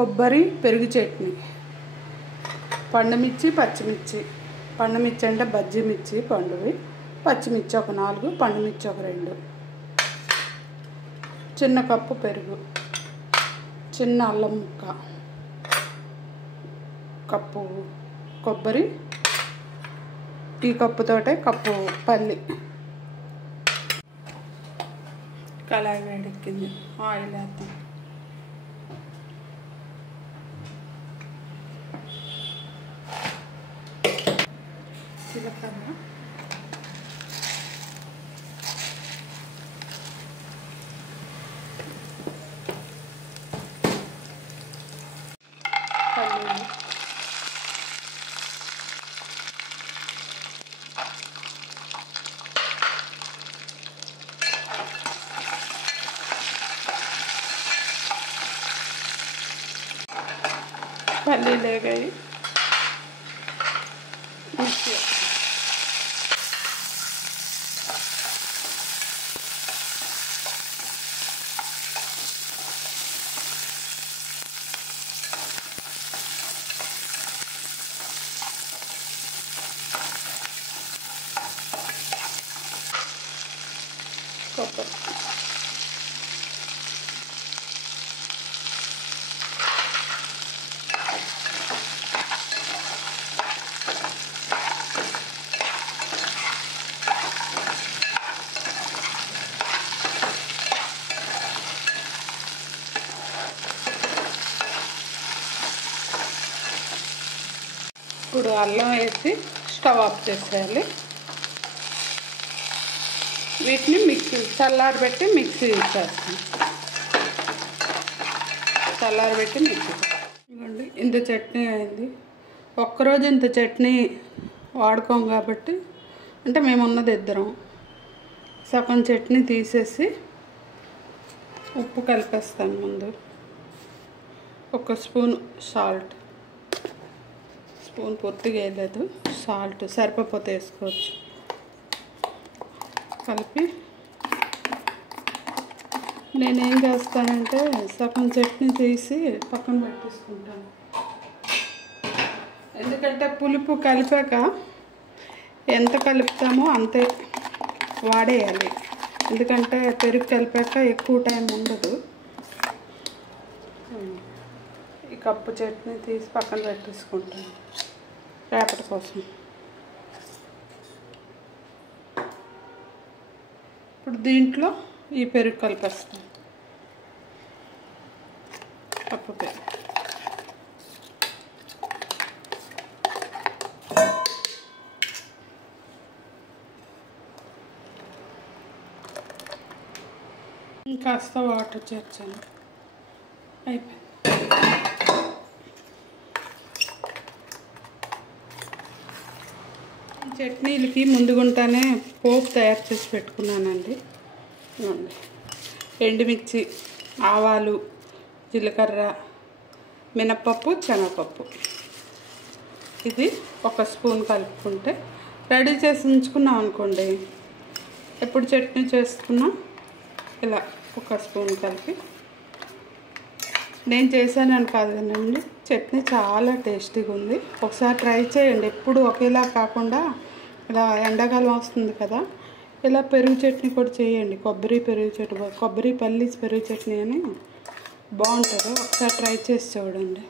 కొబ్బరి పెరుగు చట్నీ, పండుమిర్చి పచ్చిమిర్చి, పండుమిర్చి అంటే బజ్జీ మిర్చి పండువి, పచ్చిమిర్చి ఒక 4, పండుమిర్చి ఒక 2, చిన్న కప్పు పెరుగు, చిన్న అల్లం ముక్క, కప్పు కొబ్బరి, టీ కప్పుతోటే కప్పు పల్లి. కళాయి వేడెక్కింది, ఆయిల్ వేద్దాం. జీలకర్ర, పల్లీలు, పల్లీలు వేగాయి, మిక్సీ కొబ్బరి, ఇప్పుడు అల్లం వేసి స్టవ్ ఆఫ్ చేసేయాలి. వీటిని మిక్సీ చల్లారబెట్టి మిక్సీ చేస్తాం. చల్లారబెట్టి మిక్సీ ఇవ్వండి. ఇంత చట్నీ అయింది. ఒక్కరోజు ఇంత చట్నీ వాడుకోం కాబట్టి, అంటే మేము ఉన్నది ఇద్దరం, సగం చట్నీ తీసేసి ఉప్పు కలిపేస్తాను. ముందు 1 స్పూన్ సాల్ట్, స్పూన్ పూర్తిగా వేయలేదు, సాల్ట్ సరిపోతే వేసుకోవచ్చు. కలిపి నేనేం చేస్తానంటే సగం చట్నీ తీసి పక్కన పెట్టేసుకుంటాను. ఎందుకంటే పులుపు కలిపాక ఎంత కలుపుతామో అంతే వాడేయాలి. ఎందుకంటే పెరుగు కలిపాక ఎక్కువ టైం ఉండదు. ఈ కప్పు చట్నీ తీసి పక్కన పెట్టేసుకుంటాను రేపటి కోసం. ఇప్పుడు దీంట్లో ఈ పెరుగు కలిపేస్తాను. కప్పు పెరుగు ఇంకాస్త వాటర్ చేర్చాను. అయిపోయింది. చట్నీలకి ముందుగుంటానే పోపు తయారు చేసి పెట్టుకున్నానండి. ఎండుమిర్చి, ఆవాలు, జీలకర్ర, మినప్పప్పు, శనగపప్పు, ఇది 1 స్పూన్ కలుపుకుంటే రెడీ చేసి ఉంచుకున్నాం అనుకోండి. ఎప్పుడు చట్నీ చేసుకున్నా ఇలా 1 స్పూన్ కలిపి. నేను చేశానని కాదు కానండి, చట్నీ చాలా టేస్టీగా ఉంది. ఒకసారి ట్రై చేయండి. ఎప్పుడు ఒకేలా కాకుండా ఇలా ఎండాకాలం వస్తుంది కదా, ఇలా పెరుగు చట్నీ కూడా చేయండి. కొబ్బరి పెరుగు చట్నీ, కొబ్బరి పల్లి పెరుగు చట్నీ అని బాగుంటుంది. ఒకసారి ట్రై చేసి చూడండి.